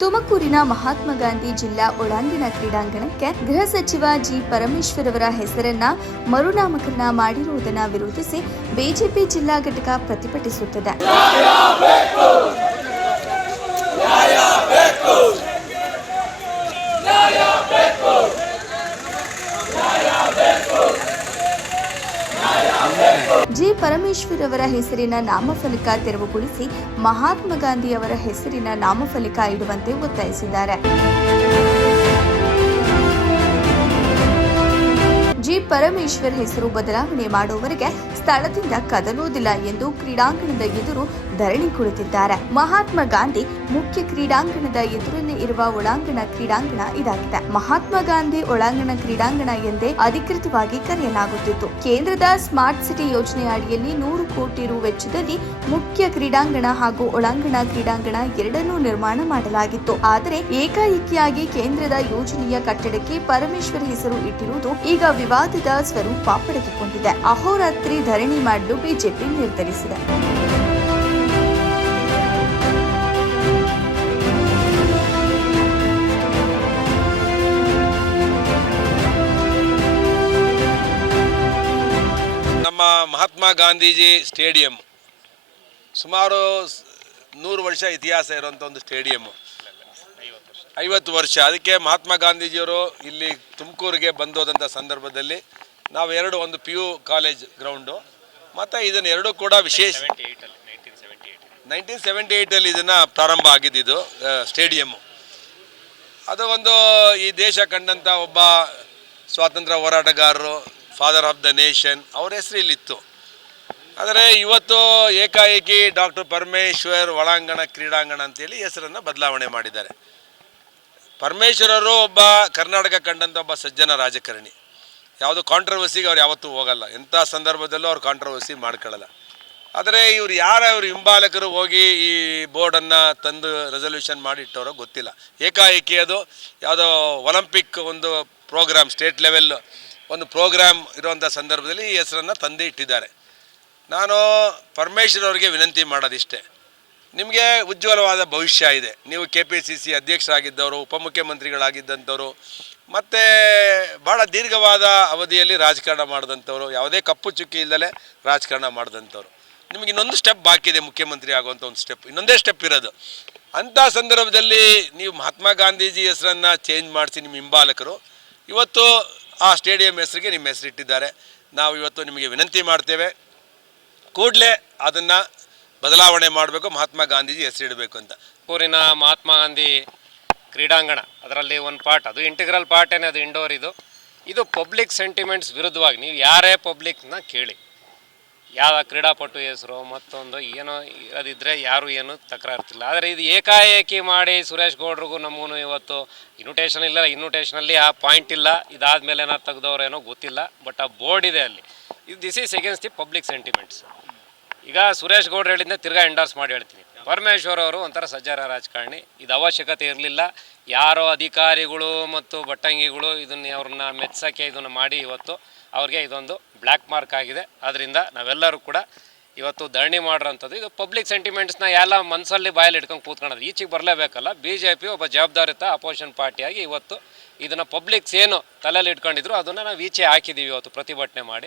ತುಮಕೂರಿನ ಮಹಾತ್ಮ ಗಾಂಧಿ ಜಿಲ್ಲಾ ಒಳಾಂಗಣ ಕ್ರೀಡಾಂಗಣಕ್ಕೆ ಗೃಹ ಸಚಿವ ಜಿ ಪರಮೇಶ್ವರ್ ಅವರ ಹೆಸರನ್ನ ಮರುನಾಮಕರಣ ಮಾಡಿರುವುದನ್ನು ವಿರೋಧಿಸಿ ಬಿಜೆಪಿ ಜಿಲ್ಲಾ ಘಟಕ ಪ್ರತಿಭಟಿಸುತ್ತದೆ. ಜಿ ಪರಮೇಶ್ವರ್ ಅವರ ಹೆಸರಿನ ನಾಮಫಲಕ ತೆರವುಗೊಳಿಸಿ ಮಹಾತ್ಮ ಗಾಂಧಿ ಅವರ ಹೆಸರಿನ ನಾಮಫಲಕ ಇಡುವಂತೆ ಒತ್ತಾಯಿಸಿದ್ದಾರೆ. ಜಿ ಪರಮೇಶ್ವರ್ ಹೆಸರು ಬದಲಾವಣೆ ಮಾಡುವವರೆಗೆ ಸ್ಥಳದಿಂದ ಕದಲುವುದಿಲ್ಲ ಎಂದು ಕ್ರೀಡಾಂಗಣದ ಎದುರು ಧರಣಿ ಕುಳಿತಿದ್ದಾರೆ. ಮಹಾತ್ಮ ಗಾಂಧಿ ಮುಖ್ಯ ಕ್ರೀಡಾಂಗಣದ ಎದುರಲ್ಲೇ ಇರುವ ಒಳಾಂಗಣ ಕ್ರೀಡಾಂಗಣ ಇದಾಗಿದೆ. ಮಹಾತ್ಮ ಗಾಂಧಿ ಒಳಾಂಗಣ ಕ್ರೀಡಾಂಗಣ ಎಂದೇ ಅಧಿಕೃತವಾಗಿ ಕರೆಯಲಾಗುತ್ತಿತ್ತು. ಕೇಂದ್ರದ ಸ್ಮಾರ್ಟ್ ಸಿಟಿ ಯೋಜನೆ ಅಡಿಯಲ್ಲಿ 100 ಕೋಟಿ ರು ವೆಚ್ಚದಲ್ಲಿ ಮುಖ್ಯ ಕ್ರೀಡಾಂಗಣ ಹಾಗೂ ಒಳಾಂಗಣ ಕ್ರೀಡಾಂಗಣ ಎರಡನ್ನೂ ನಿರ್ಮಾಣ ಮಾಡಲಾಗಿತ್ತು. ಆದರೆ ಏಕಾಏಕಿಯಾಗಿ ಕೇಂದ್ರದ ಯೋಜನೆಯ ಕಟ್ಟಡಕ್ಕೆ ಪರಮೇಶ್ವರ್ ಹೆಸರು ಇಟ್ಟಿರುವುದು ಈಗ ವಿವಾದದ ಸ್ವರೂಪ ಪಡೆದುಕೊಂಡಿದೆ. ಅಹೋರಾತ್ರಿ ಧರಣಿ ಮಾಡಲು ಬಿಜೆಪಿ ನಿರ್ಧರಿಸಿದೆ. ನಮ್ಮ ಮಹಾತ್ಮ ಗಾಂಧೀಜಿ ಸ್ಟೇಡಿಯಂ ಸುಮಾರು 100 ವರ್ಷ ಇತಿಹಾಸ ಇರುವಂಥ ಒಂದು ಸ್ಟೇಡಿಯಮ್ಮು, 50 ವರ್ಷ. ಅದಕ್ಕೆ ಮಹಾತ್ಮ ಗಾಂಧೀಜಿಯವರು ಇಲ್ಲಿ ತುಮಕೂರಿಗೆ ಬಂದೋದಂಥ ಸಂದರ್ಭದಲ್ಲಿ ನಾವು ಒಂದು PU ಕಾಲೇಜ್ ಗ್ರೌಂಡು ಮತ್ತು ಇದನ್ನು ಎರಡೂ ಕೂಡ ವಿಶೇಷ 1978 ಇದನ್ನು ಪ್ರಾರಂಭ ಆಗಿದ್ದು ಸ್ಟೇಡಿಯಮ್ಮು. ಅದು ಒಂದು ಈ ದೇಶ ಕಂಡಂಥ ಒಬ್ಬ ಸ್ವಾತಂತ್ರ್ಯ ಹೋರಾಟಗಾರರು, ಫಾದರ್ ಆಫ್ ದ ನೇಷನ್, ಅವ್ರ ಹೆಸರು ಇಲ್ಲಿತ್ತು. ಆದರೆ ಇವತ್ತು ಏಕಾಏಕಿ ಡಾಕ್ಟರ್ ಪರಮೇಶ್ವರ್ ಒಳಾಂಗಣ ಕ್ರೀಡಾಂಗಣ ಅಂತೇಳಿ ಹೆಸರನ್ನು ಬದಲಾವಣೆ ಮಾಡಿದ್ದಾರೆ. ಪರಮೇಶ್ವರರು ಒಬ್ಬ ಕರ್ನಾಟಕ ಕಂಡಂಥ ಒಬ್ಬ ಸಜ್ಜನ ರಾಜಕಾರಣಿ. ಯಾವುದು ಕಾಂಟ್ರವರ್ಸಿಗೆ ಅವ್ರು ಯಾವತ್ತೂ ಹೋಗಲ್ಲ, ಎಂಥ ಸಂದರ್ಭದಲ್ಲೂ ಅವ್ರು ಕಾಂಟ್ರವರ್ಸಿ ಮಾಡ್ಕೊಳ್ಳಲ್ಲ. ಆದರೆ ಇವ್ರ ಹಿಂಬಾಲಕರು ಹೋಗಿ ಈ ಬೋರ್ಡನ್ನು ತಂದು ರೆಸಲ್ಯೂಷನ್ ಮಾಡಿ ಇಟ್ಟವರೋ ಗೊತ್ತಿಲ್ಲ. ಏಕಾಏಕಿ ಅದು ಯಾವುದೋ ಒಲಿಂಪಿಕ್ ಒಂದು ಪ್ರೋಗ್ರಾಮ್, ಸ್ಟೇಟ್ ಲೆವೆಲ್ ಒಂದು ಪ್ರೋಗ್ರಾಮ್ ಇರುವಂಥ ಸಂದರ್ಭದಲ್ಲಿ ಈ ಹೆಸರನ್ನು ತಂದು ಇಟ್ಟಿದ್ದಾರೆ. ನಾನು ಪರಮೇಶ್ವರ್ ಅವರಿಗೆ ವಿನಂತಿ ಮಾಡೋದಿಷ್ಟೇ, ನಿಮಗೆ ಉಜ್ವಲವಾದ ಭವಿಷ್ಯ ಇದೆ. ನೀವು KPCC ಅಧ್ಯಕ್ಷರಾಗಿದ್ದವರು, ಉಪಮುಖ್ಯಮಂತ್ರಿಗಳಾಗಿದ್ದಂಥವ್ರು, ಮತ್ತು ಭಾಳ ದೀರ್ಘವಾದ ಅವಧಿಯಲ್ಲಿ ರಾಜಕಾರಣ ಮಾಡಿದಂಥವ್ರು, ಯಾವುದೇ ಕಪ್ಪು ಚುಕ್ಕಿ ಇಲ್ಲದೆ ರಾಜಕಾರಣ ಮಾಡಿದಂಥವ್ರು. ನಿಮಗೆ ಇನ್ನೊಂದು ಸ್ಟೆಪ್ ಬಾಕಿ ಇದೆ, ಮುಖ್ಯಮಂತ್ರಿ ಆಗುವಂಥ ಒಂದು ಸ್ಟೆಪ್, ಇನ್ನೊಂದೇ ಸ್ಟೆಪ್ ಇರೋದು. ಅಂಥ ಸಂದರ್ಭದಲ್ಲಿ ನೀವು ಮಹಾತ್ಮ ಗಾಂಧೀಜಿ ಹೆಸರನ್ನು ಚೇಂಜ್ ಮಾಡಿಸಿ ನಿಮ್ಮ ಹಿಂಬಾಲಕರು ಇವತ್ತು ಆ ಸ್ಟೇಡಿಯಂ ಹೆಸರಿಗೆ ನಿಮ್ಮ ಹೆಸರಿಟ್ಟಿದ್ದಾರೆ. ನಾವು ಇವತ್ತು ನಿಮಗೆ ವಿನಂತಿ ಮಾಡ್ತೇವೆ, ಕೂಡಲೇ ಅದನ್ನು ಬದಲಾವಣೆ ಮಾಡಬೇಕು, ಮಹಾತ್ಮ ಗಾಂಧೀಜಿ ಹೆಸರಿಡಬೇಕು ಅಂತ. ಊರಿನ ಮಹಾತ್ಮ ಗಾಂಧಿ ಕ್ರೀಡಾಂಗಣ ಅದರಲ್ಲಿ ಒಂದು ಪಾರ್ಟ್, ಅದು ಇಂಟಿಗ್ರಲ್ ಪಾರ್ಟೇನೆ, ಅದು ಇಂಡೋರ್. ಇದು ಪಬ್ಲಿಕ್ ಸೆಂಟಿಮೆಂಟ್ಸ್ ವಿರುದ್ಧವಾಗಿ ನೀವು ಯಾರೇ ಪಬ್ಲಿಕ್ನ ಕೇಳಿ, ಯಾವ ಕ್ರೀಡಾಪಟು ಹೆಸರು ಮತ್ತೊಂದು ಏನೋ ಅದಿದ್ದರೆ ಯಾರು ಏನು ತಕರಾರ್ತಿಲ್ಲ. ಆದರೆ ಇದು ಏಕಾಏಕಿ ಮಾಡಿ ಸುರೇಶ್ ಗೌಡ್ರಿಗೂ ನಮಗೂ ಇವತ್ತು ಇನ್ವಿಟೇಷನ್ ಇಲ್ಲ, ಇನ್ವಿಟೇಷನಲ್ಲಿ ಆ ಪಾಯಿಂಟ್ ಇಲ್ಲ, ಇದಾದಮೇಲೆ ಏನಾರು ತೆಗೆದವ್ರೇನೋ ಗೊತ್ತಿಲ್ಲ, ಬಟ್ ಆ ಬೋರ್ಡ್ ಇದೆ ಅಲ್ಲಿ. This is against the public sentiments. ಈಗ ಸುರೇಶ್ ಗೌಡ್ರು ಹೇಳಿದ್ದೆ ತಿರ್ಗಾ ಎಂಡರ್ಸ್ ಮಾಡಿ ಹೇಳ್ತೀನಿ, ಪರಮೇಶ್ವರ್ ಅವರು ಒಂಥರ ಸಜ್ಜಾರ ರಾಜಕಾರಣಿ, ಇದು ಅವಶ್ಯಕತೆ ಇರಲಿಲ್ಲ. ಯಾರೋ ಅಧಿಕಾರಿಗಳು ಮತ್ತು ಬಟ್ಟಂಗಿಗಳು ಅವ್ರನ್ನ ಮೆಚ್ಚೋಕ್ಕೆ ಇದನ್ನು ಮಾಡಿ ಇವತ್ತು ಅವ್ರಿಗೆ ಇದೊಂದು ಬ್ಲ್ಯಾಕ್ ಮಾರ್ಕ್ ಆಗಿದೆ. ಅದರಿಂದ ನಾವೆಲ್ಲರೂ ಕೂಡ ಇವತ್ತು ಧರಣಿ ಮಾಡಿರೋಂಥದ್ದು. ಇದು ಪಬ್ಲಿಕ್ ಸೆಂಟಿಮೆಂಟ್ಸ್ನ ಎಲ್ಲ ಮನಸ್ಸಲ್ಲಿ ಬಾಯಲ್ಲಿ ಇಟ್ಕೊಂಡು ಕೂತ್ಕೊಳ್ಳೋದು, ಈಚೆಗೆ ಬರಲೇಬೇಕಲ್ಲ. BJP ಒಬ್ಬ ಜವಾಬ್ದಾರಿತ ಅಪೋಸಿಷನ್ ಪಾರ್ಟಿಯಾಗಿ ಇವತ್ತು ಇದನ್ನು ಪಬ್ಲಿಕ್ಸ್ ಏನು ತಲೆಯಲ್ಲಿ ಇಟ್ಕೊಂಡಿದ್ರು ಅದನ್ನು ನಾವು ಈಚೆ ಹಾಕಿದ್ದೀವಿ ಇವತ್ತು ಪ್ರತಿಭಟನೆ ಮಾಡಿ.